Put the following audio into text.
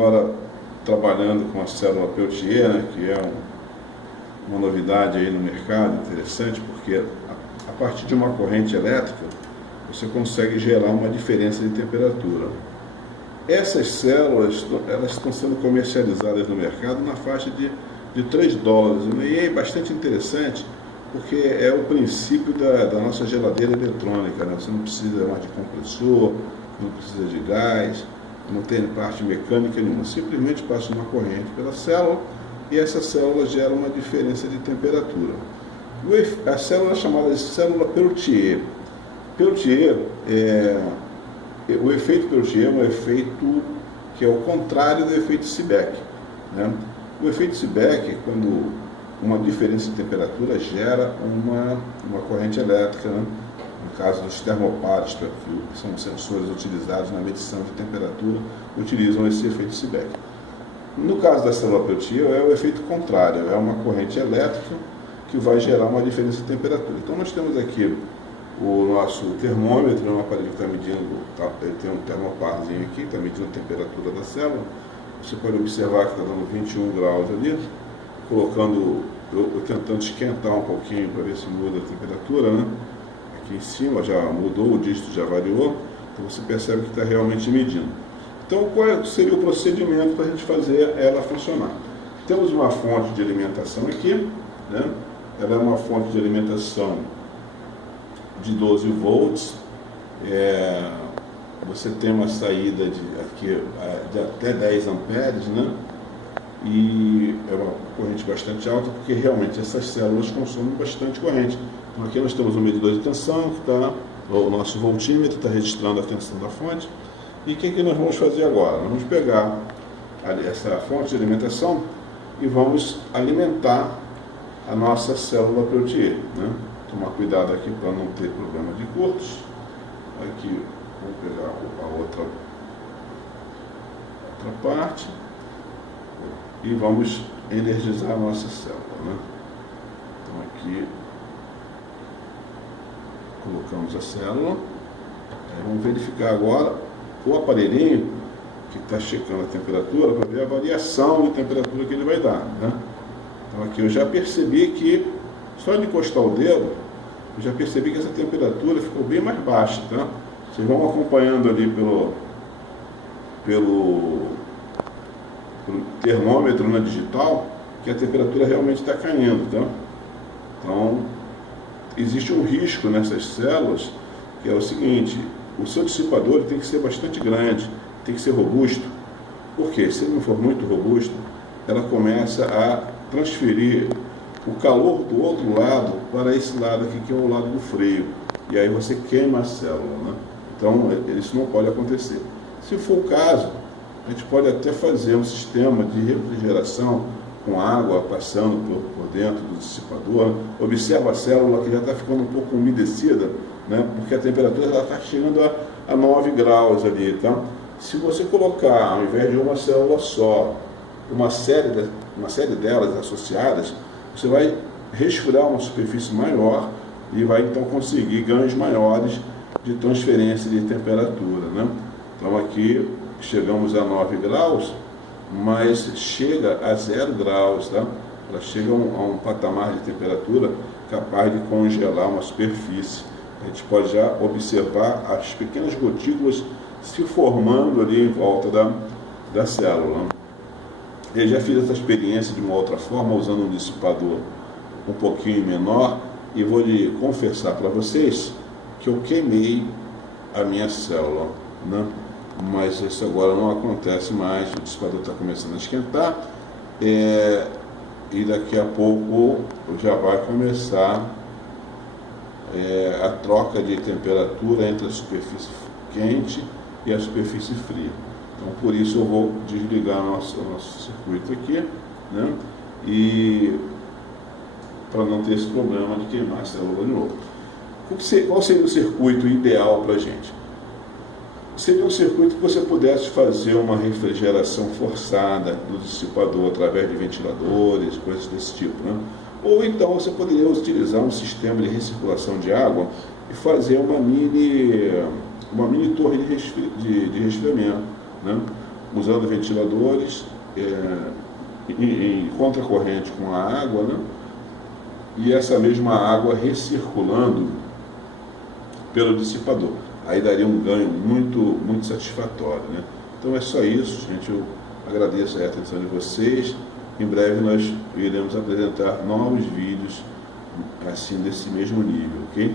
Agora trabalhando com a célula Peltier, né, que é uma novidade aí no mercado, interessante, porque a partir de uma corrente elétrica você consegue gerar uma diferença de temperatura. Essas células, elas estão sendo comercializadas no mercado na faixa de $3, né, e é bastante interessante porque é o princípio da nossa geladeira eletrônica, né? Você não precisa mais de compressor, não precisa de gás, não tem parte mecânica nenhuma, simplesmente passa uma corrente pela célula e essa célula gera uma diferença de temperatura. A célula é chamada de célula Peltier. Peltier o efeito Peltier é um efeito que é o contrário do efeito Seebeck, né? O efeito Seebeck, quando uma diferença de temperatura gera uma corrente elétrica, né? No caso dos termopares, que são sensores utilizados na medição de temperatura, utilizam esse efeito Seebeck. No caso da célula Peltier, é o efeito contrário, é uma corrente elétrica que vai gerar uma diferença de temperatura. Então nós temos aqui o nosso termômetro, é um aparelho que está medindo, ele tem um termoparzinho aqui, está medindo a temperatura da célula. Você pode observar que está dando 21 graus ali, colocando, eu tentando esquentar um pouquinho para ver se muda a temperatura, né? Aqui em cima já mudou, o dígito já variou, então você percebe que está realmente medindo. Então qual seria o procedimento para a gente fazer ela funcionar? Temos uma fonte de alimentação aqui, né? Ela é uma fonte de alimentação de 12 volts, você tem uma saída de até 10 amperes, né? E é uma corrente bastante alta, porque realmente essas células consomem bastante corrente. Então aqui nós temos um medidor de tensão, que está, o nosso voltímetro está registrando a tensão da fonte. E o que nós vamos fazer agora? Nós vamos pegar essa fonte de alimentação e vamos alimentar a nossa célula Peltier, né? Tomar cuidado aqui para não ter problema de curtos. Aqui vou pegar a outra parte e vamos energizar a nossa célula, né? Então aqui colocamos a célula. Vamos verificar agora o aparelhinho que está checando a temperatura para ver a variação de temperatura que ele vai dar, né? Então aqui eu já percebi que, só de encostar o dedo, eu já percebi que essa temperatura ficou bem mais baixa, tá? Vocês vão acompanhando ali pelo termômetro na digital, que a temperatura realmente está caindo, tá? Então, existe um risco nessas células, que é o seguinte: o seu dissipador tem que ser bastante grande, tem que ser robusto. Por quê? Se ele não for muito robusto, ela começa a transferir o calor do outro lado para esse lado aqui, que é o lado do freio, e aí você queima a célula, né? Então, isso não pode acontecer. Se for o caso, a gente pode até fazer um sistema de refrigeração com água passando por dentro do dissipador. Observa a célula que já está ficando um pouco umedecida, né? Porque a temperatura está chegando a 9 graus ali, tá? Se você colocar, ao invés de uma célula só, uma série delas associadas, você vai resfriar uma superfície maior e vai então conseguir ganhos maiores de transferência de temperatura, né? Então aqui chegamos a 9 graus, mas chega a 0 graus, tá? Ela chega a um patamar de temperatura capaz de congelar uma superfície. A gente pode já observar as pequenas gotículas se formando ali em volta da célula. Eu já fiz essa experiência de uma outra forma, usando um dissipador um pouquinho menor, e vou lhe confessar para vocês que eu queimei a minha célula, né? Mas isso agora não acontece mais, o dissipador está começando a esquentar, e daqui a pouco já vai começar a troca de temperatura entre a superfície quente e a superfície fria. Então por isso eu vou desligar o nosso circuito aqui, né? E para não ter esse problema de queimar a célula de novo. Qual seria o circuito ideal para a gente? Seria um circuito que você pudesse fazer uma refrigeração forçada do dissipador através de ventiladores, coisas desse tipo, né? Ou então você poderia utilizar um sistema de recirculação de água e fazer uma mini torre de resfriamento, né? usando ventiladores, em contracorrente com a água, né? E essa mesma água recirculando pelo dissipador. Aí daria um ganho muito satisfatório, né? Então é só isso, gente. Eu agradeço a atenção de vocês. Em breve nós iremos apresentar novos vídeos assim desse mesmo nível, ok?